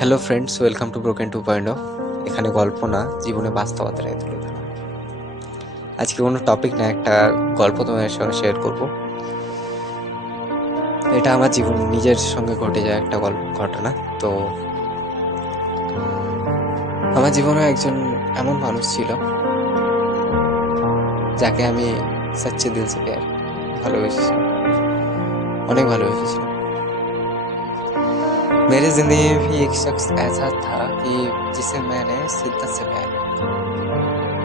Hello friends, welcome to broken 2.0। এখানে গল্প না, জীবনে বাস্তবতাটাই তুলে ধরা। আজকে কোনো টপিক না, একটা গল্প তোমাদের সঙ্গে শেয়ার করব। এটা আমার জীবন নিজের সঙ্গে ঘটে যায় একটা ঘটনা। তো আমার জীবনে একজন এমন মানুষ ছিল যাকে আমি সচ্চে দিল সে প্যার ভালোবেসেছিলাম, অনেক ভালোবেসেছিলাম। मेरी जिंदगी में भी एक शख्स ऐसा था कि जिसे मैंने शिद्दत से प्यार किया,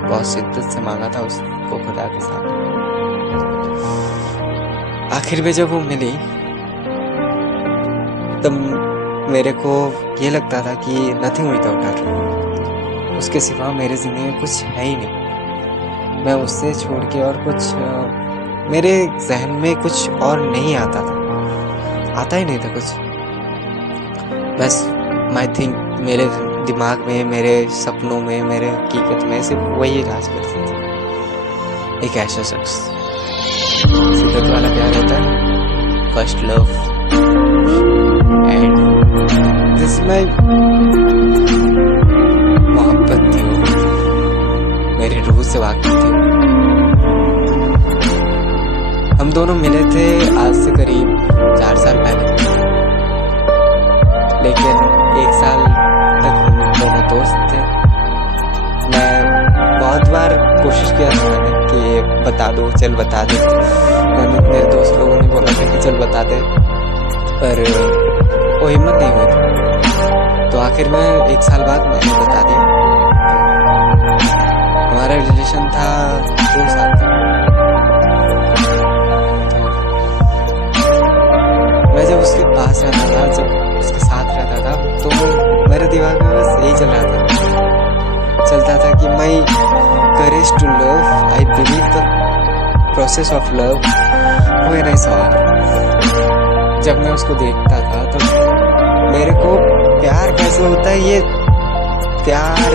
बहुत शिद्दत से मांगा था उसको खुदा के सामने। आखिर में जब वो मिली तब मेरे को ये लगता था कि नथिंग विदाउट हर, उसके सिवा मेरे ज़िंदगी में कुछ है ही नहीं। मैं उससे छोड़ के और कुछ मेरे जहन में कुछ और नहीं आता था, आता ही नहीं था कुछ। बस माई थिंक मेरे दिमाग में, मेरे सपनों में, मेरे हकीकत में सिर्फ वही राज करती थी, एक ऐसा शख्स। शिद्दत वाला प्यार होता है, first love, and this my मोहब्बत थी। वो मेरी रूह से वाकिफ थी। हम दोनों मिले थे आज से करीब 4 साल पहले, लेकिन 1 साल तक हम दोनों दोस्त थे। मैं बहुत बार कोशिश किया था मैंने कि बता दो, चल बता दे। मैंने मेरे दोस्त लोगों ने बोला था कि चल बता दे, पर वो हिम्मत नहीं हुई थी। तो आखिर में 1 साल बाद मैंने बता दिया। हमारा रिलेशन था 2 साल का। मैं जब उसके पास रहता था, जब उसके साथ रहता था, तो मेरे दिमाग में बस यही चलता था कि my courage to love, I believe the process of love when I saw her. जब मैं उसको देखता था तो मेरे को प्यार कैसे होता है, ये प्यार,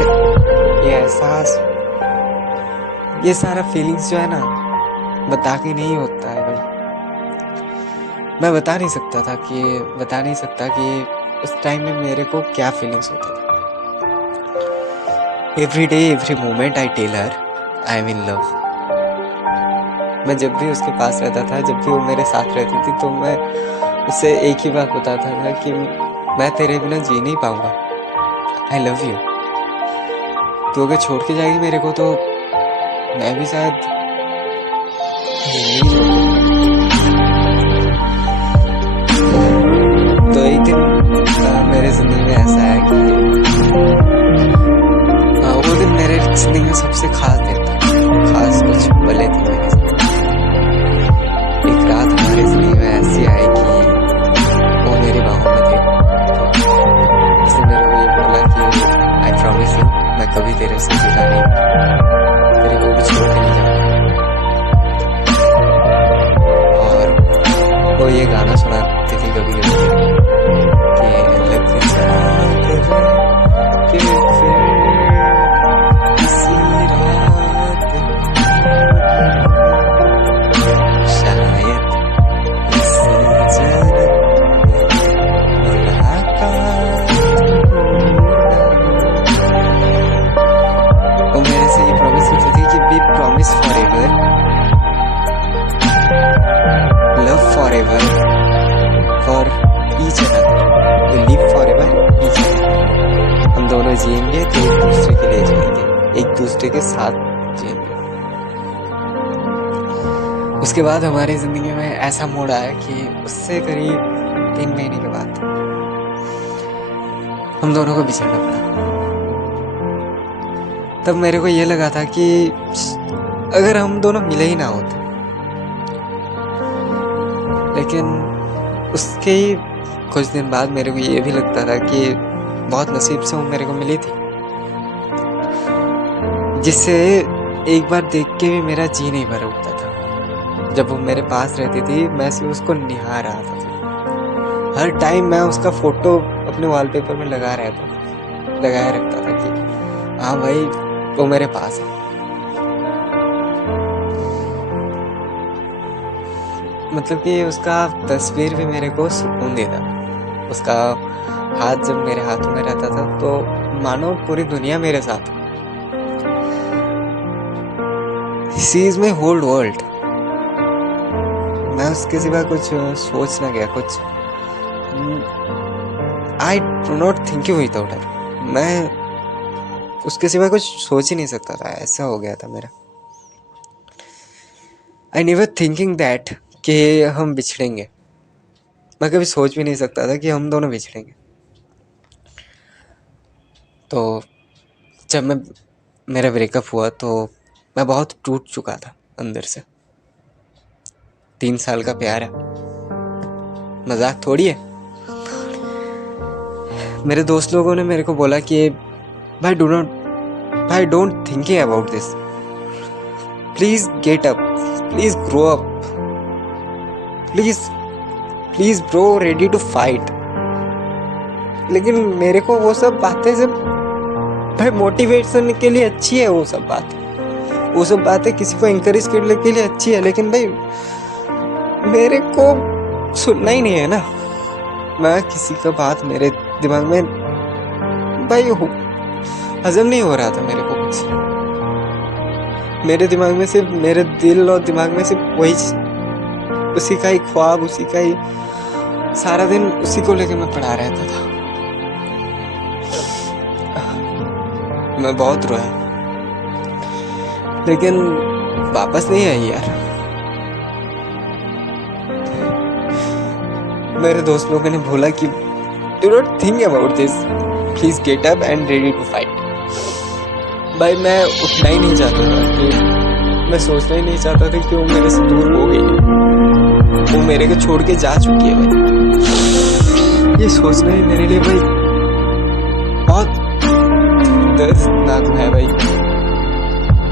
ये एहसास, ये सारा फीलिंग्स जो है ना, बता के नहीं होता है भाई। मैं बता नहीं सकता कि उस टाइम में मेरे को क्या फीलिंग्स होता था। Every day every moment I tell her I am in love. मैं जब भी उसके पास रहता था, जब भी वो मेरे साथ रहती थी, तो मैं उससे एक ही बात बताता था कि मैं तेरे बिना जी नहीं पाऊंगा, आई लव यू। तू अगर छोड़ के जाएगी मेरे को तो मैं भी शायद जिंदगी छोड़ दूंगा। तो एक दिन मेरे जिंदगी में ऐसा है कि वो दिन मेरे जिंदगी में सबसे खास दिन था। खास कुछ पले थे मेरे जिंदगी। एक रात हमारे जिंदगी में ऐसी आई कि वो मेरी बाहों में थे। तो उसने मेरे को ये बोला कि आई प्रॉमिस यू, मैं कभी तेरे से जुदा नहीं, तेरे को भी छोड़ के नहीं जाऊंगा। और वो ये गाना सुनाती थी कभी कभी कि लग जा कि फिर किसी रात शायद इस जन्म में मुलाकात हो। वो मेरे से ये प्रॉमिस करती थी कि be promise forever, love forever, for each other, we live forever each other. हम दोनों जिएंगे तो एक दूसरे के लिए जिएंगे, एक दूसरे के साथ जिएंगे। उसके बाद हमारी जिंदगी में ऐसा मोड़ आया कि उससे करीब 3 महीने के बाद हम दोनों को बिछड़ना पड़ा। तब मेरे को ये लगा था कि अगर हम दोनों मिले ही ना होते, लेकिन उसके ही कुछ दिन बाद मेरे को ये भी लगता था कि बहुत नसीब से वो मेरे को मिली थी, जिससे एक बार देख के भी मेरा जी नहीं भर उठता था। जब वो मेरे पास रहती थी, मैं सिर्फ उसको निहार रहा था। हर टाइम मैं उसका फोटो अपने वॉलपेपर में लगाए रखता था कि हाँ भाई वो मेरे पास है। मतलब कि उसका तस्वीर भी मेरे को सुकून देता था, उसका हाथ जब मेरे हाथों में रहता था तो मानो पूरी दुनिया मेरे साथ। सी इज माई होल वर्ल्ड। मैं उसके सिवा कुछ सोच ना गया, कुछ I do not think without her. मैं उसके सिवा कुछ सोच ही नहीं सकता था, ऐसा हो गया था मेरा। आई नेवर थिंकिंग दैट कि हम बिछड़ेंगे। मैं कभी सोच भी नहीं सकता था कि हम दोनों बिछड़ेंगे। तो जब मेरा ब्रेकअप हुआ तो मैं बहुत टूट चुका था अंदर से। 3 साल का प्यार है, मजाक थोड़ी है। मेरे दोस्त लोगों ने मेरे को बोला कि भाई don't thinking about this, please get up, please grow up, please bro, ready to fight. लेकिन मेरे को वो सब बातें जब भाई मोटिवेशन के लिए अच्छी है, वो सब बातें किसी को इंकरेज करने के लिए अच्छी है, लेकिन भाई मेरे को सुनना ही नहीं है ना। मैं किसी का बात मेरे दिमाग में भाई हजम नहीं हो रहा था मेरे को कुछ। मेरे दिमाग में सिर्फ, मेरे दिल और दिमाग में सिर्फ वही, उसी का ही ख्वाब, उसी का ही, सारा दिन उसी को लेकर मैं पड़ा रहता था। मैं बहुत रोया, लेकिन वापस नहीं आई यार। मेरे दोस्त लोगों ने बोला कि do not think about this, please get up and ready to fight. भाई मैं उठना ही नहीं चाहता था, कि मैं सोचना ही नहीं चाहता था कि वो मेरे से दूर हो गई है, वो मेरे को छोड़ के जा चुकी है। भाई ये सोचना ही मेरे लिए भाई बहुत दर्दनाक है। भाई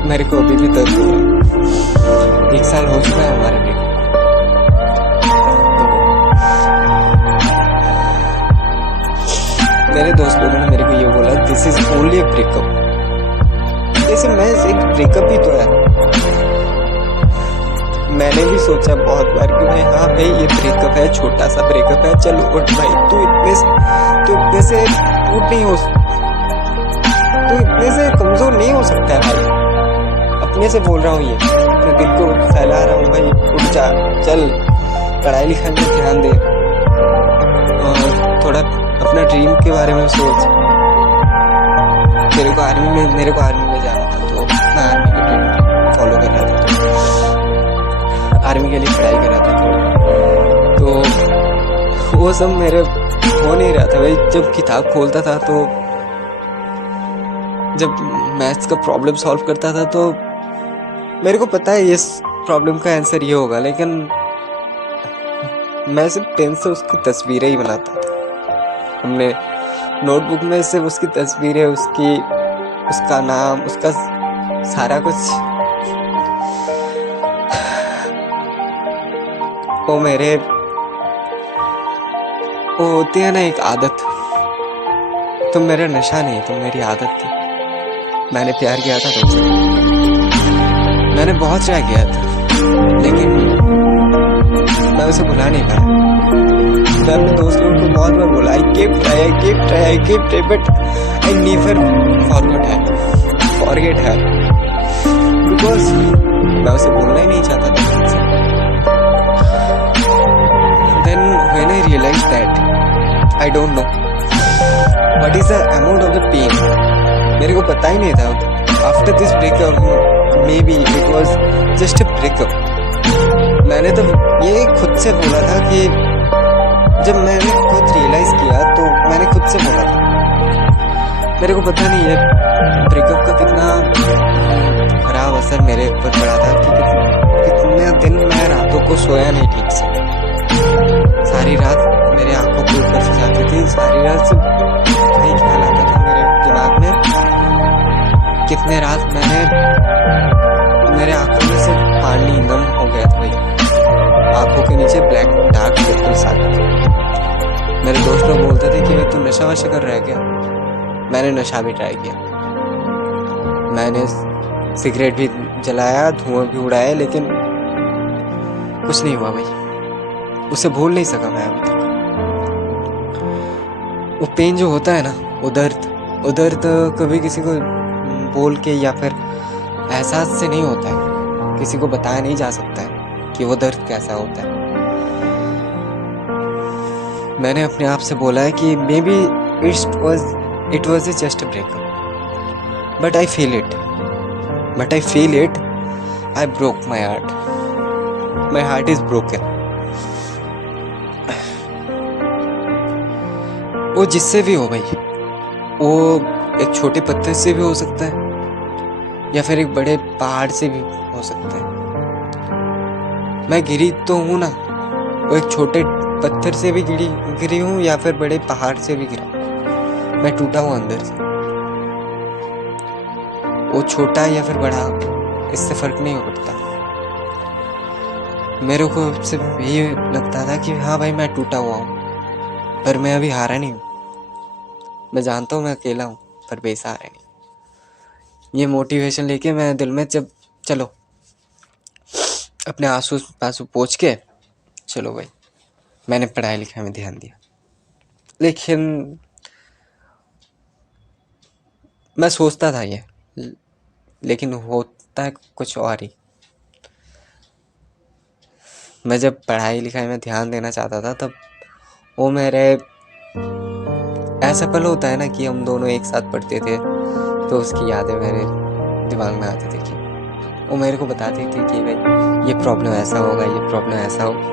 मेरे को अभी भी दर्द हो रहा है। 1 साल हो चुका है हमारे ब्रेकअप। मेरे दोस्त लोगों ने मेरे को ये बोला this is only a breakup. जैसे मैं एक ब्रेकअप ही तो है। मैंने भी सोचा बहुत बार कि भाई हाँ भाई ये ब्रेकअप है, छोटा सा ब्रेकअप है, चलो उठ भाई, तू इतने से टूट नहीं हो, तू इतने से कमजोर नहीं हो सकता है भाई। अपने से बोल रहा हूँ, ये अपने दिल को फैला रहा हूँ भाई, उठ जा, चल पढ़ाई लिखाई में ध्यान दे, थोड़ा अपना ड्रीम के बारे में सोच। मेरे को आर्मी में जाना था, तो मैं आर्मी के ड्रीम फॉलो कर रहा था, तो आर्मी के लिए पढ़ाई कर रहा था। तो वो सब मेरे हो नहीं रहा था भाई। जब किताब खोलता था, तो जब मैथ्स का प्रॉब्लम सॉल्व करता था, तो मेरे को पता है इस प्रॉब्लम का आंसर ये होगा, लेकिन मैं सिर्फ पेन से उसकी तस्वीरें ही बनाता था। हमने नोटबुक में सिर्फ उसकी तस्वीरें, उसका नाम, उसका सारा कुछ। वो होती है ना एक आदत। तुम मेरा नशा नहीं, तुम मेरी आदत थी। मैंने प्यार किया था तुमसे, मैंने बहुत ट्राई किया था, लेकिन मैं उसे भुला नहीं पाया। मैं अपने दोस्त लोगों को बहुत बार बोला, आई kept try, but I never forget her, because मैं उसे बोलना ही नहीं चाहता था तुमसे। Then when I realized that I don't know what is the amount of the pain, मेरे को पता ही नहीं था। After this breakup, maybe it was just a breakup. मैंने तो ये खुद से बोला था कि जब मैंने खुद रियलाइज किया, तो मैंने खुद से बोला था। मेरे को पता नहीं है ब्रेकअप का कितना खराब असर मेरे ऊपर पड़ा था, कि कितने दिन मैं रातों को सोया नहीं ठीक से। सारी रात मेरे आंखों के ऊपर से जाती थी, सारी रात से वही ख्याल आता था मेरे दिमाग में। कितने रात मेरे आंखों में से पानी नम हो गया था भाई, आंखों के नीचे ब्लैक डार्क सर्कल्स आ गए थे। मेरे दोस्त लोग बोलते थे कि तू नशा वशा कर रहा है क्या। मैंने नशा भी ट्राई किया, मैंने सिगरेट भी जलाया, धुआं भी उड़ाया, लेकिन कुछ नहीं हुआ भाई। उसे भूल नहीं सका मैं अभी तक। वो पेन जो होता है ना, वो दर्द कभी किसी को बोल के या फिर एहसास से नहीं होता है, किसी को बताया नहीं जा सकता है कि वो दर्द कैसा होता है। मैंने अपने आप से बोला है कि may be it was just a breakup, but I feel it, I broke my heart is broken. वो जिससे भी हो भाई, वो एक छोटे पत्थर से भी हो सकता है या फिर एक बड़े पहाड़ से भी हो सकता है। मैं गिरी तो हूं ना, वो एक छोटे पत्थर से भी गिरी हूं या फिर बड़े पहाड़ से भी गिरा, मैं टूटा हूं अंदर से। वो छोटा या फिर बड़ा, इससे फर्क नहीं पड़ता। मेरे को सिर्फ यही लगता था कि हाँ भाई मैं टूटा हुआ हूँ, पर मैं अभी हारा नहीं हूँ। मैं जानता हूँ मैं अकेला हूँ, पर बेसहारा नहीं। ये मोटिवेशन लेके मैं दिल में जब चलो अपने आंसू पोंछ के चलो भाई, मैंने पढ़ाई लिखाई में ध्यान दिया। लेकिन मैं सोचता था ये, लेकिन होता है कुछ और ही। मैं जब पढ़ाई लिखाई में ध्यान देना चाहता था तब वो मेरे, ऐसा पल होता है ना कि हम दोनों एक साथ पढ़ते थे, तो उसकी यादें मेरे दिमाग में आती थी कि वो मेरे को बताती थी कि भाई ये प्रॉब्लम ऐसा होगा, ये प्रॉब्लम ऐसा होगा,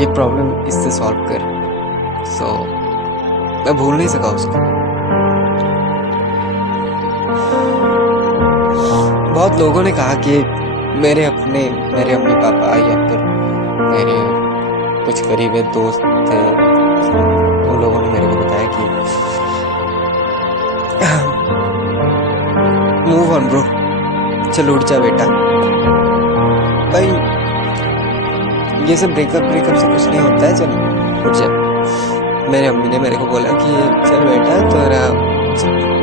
ये प्रॉब्लम इससे सॉल्व कर। सो मैं भूल नहीं सका उसको। बहुत लोगों ने कहा कि मेरे अम्मी पापा या फिर मेरे कुछ करीबी दोस्त थे, उन लोगों ने मेरे को बताया कि मूव ऑन ब्रो, चल उठ जा बेटा। भाई ये सब ब्रेकअप से कुछ नहीं होता है, चल उठ जा। मेरे अम्मी ने मेरे को बोला कि चल बेटा,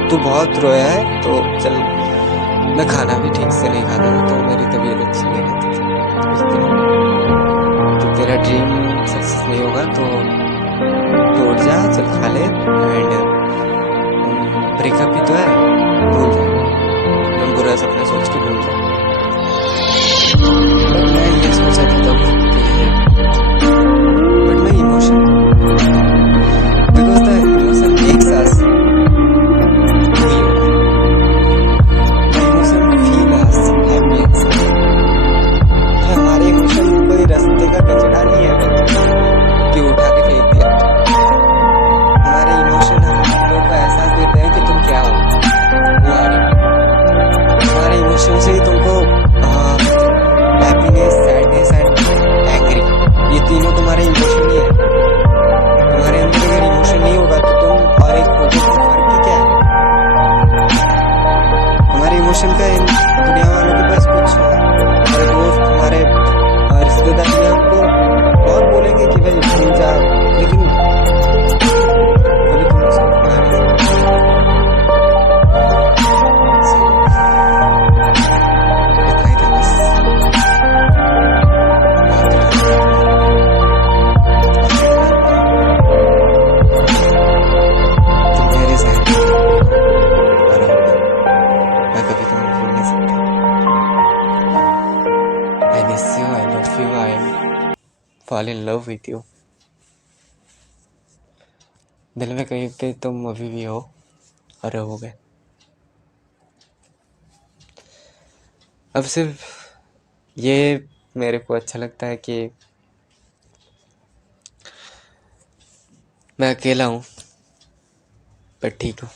तू बहुत रोया है तो चल। मैं खाना भी ठीक से नहीं खाता था, तो मेरी तबीयत अच्छी नहीं रहती थी उस दिनों। तो तेरा ड्रीम सक्सेस नहीं होगा तो उठ जा, चल खा ले, एंड ब्रेकअप ही तो है, भूल जा, एकदम बुरा सपना सोच के भूल जा। बट मैं ये सोचा था तब कि बट मैं emotion, because the emotion makes us हमारे इमोशन कोई रास्ते का कचरा नहीं है कि उठा के फेंक दिया। हमारे इमोशन हम लोग को एहसास देते हैं कि तुम क्या हो, हमारे इमोशन से ही तुमको हैप्पीनेस, सैडनेस एंड एंग्री, ये तीनों तुम्हारे इमोशन ही है। तुम्हारे अंदर अगर इमोशन नहीं होगा तो तुम और एक रोबोट में फर्क ही क्या है। हमारे इमोशन का इन दुनिया वालों के पास कुछ, हमारे दोस्त, हमारे रिश्तेदार ने हमको बहुत बोलेंगे कि भाई भूल जा, लेकिन कभी तुम उसको भुला नहीं सकते। इतना ही था बस। बहुत तुम मेरे जहन में रहोगे, मैं कभी तुम्हें भूल नहीं सकता। I miss you, I love you, I fall in love with you। दिल में कहीं पे तुम अभी भी हो और रहोगे। अब सिर्फ ये मेरे को अच्छा लगता है कि मैं अकेला हूँ, पर ठीक हूँ।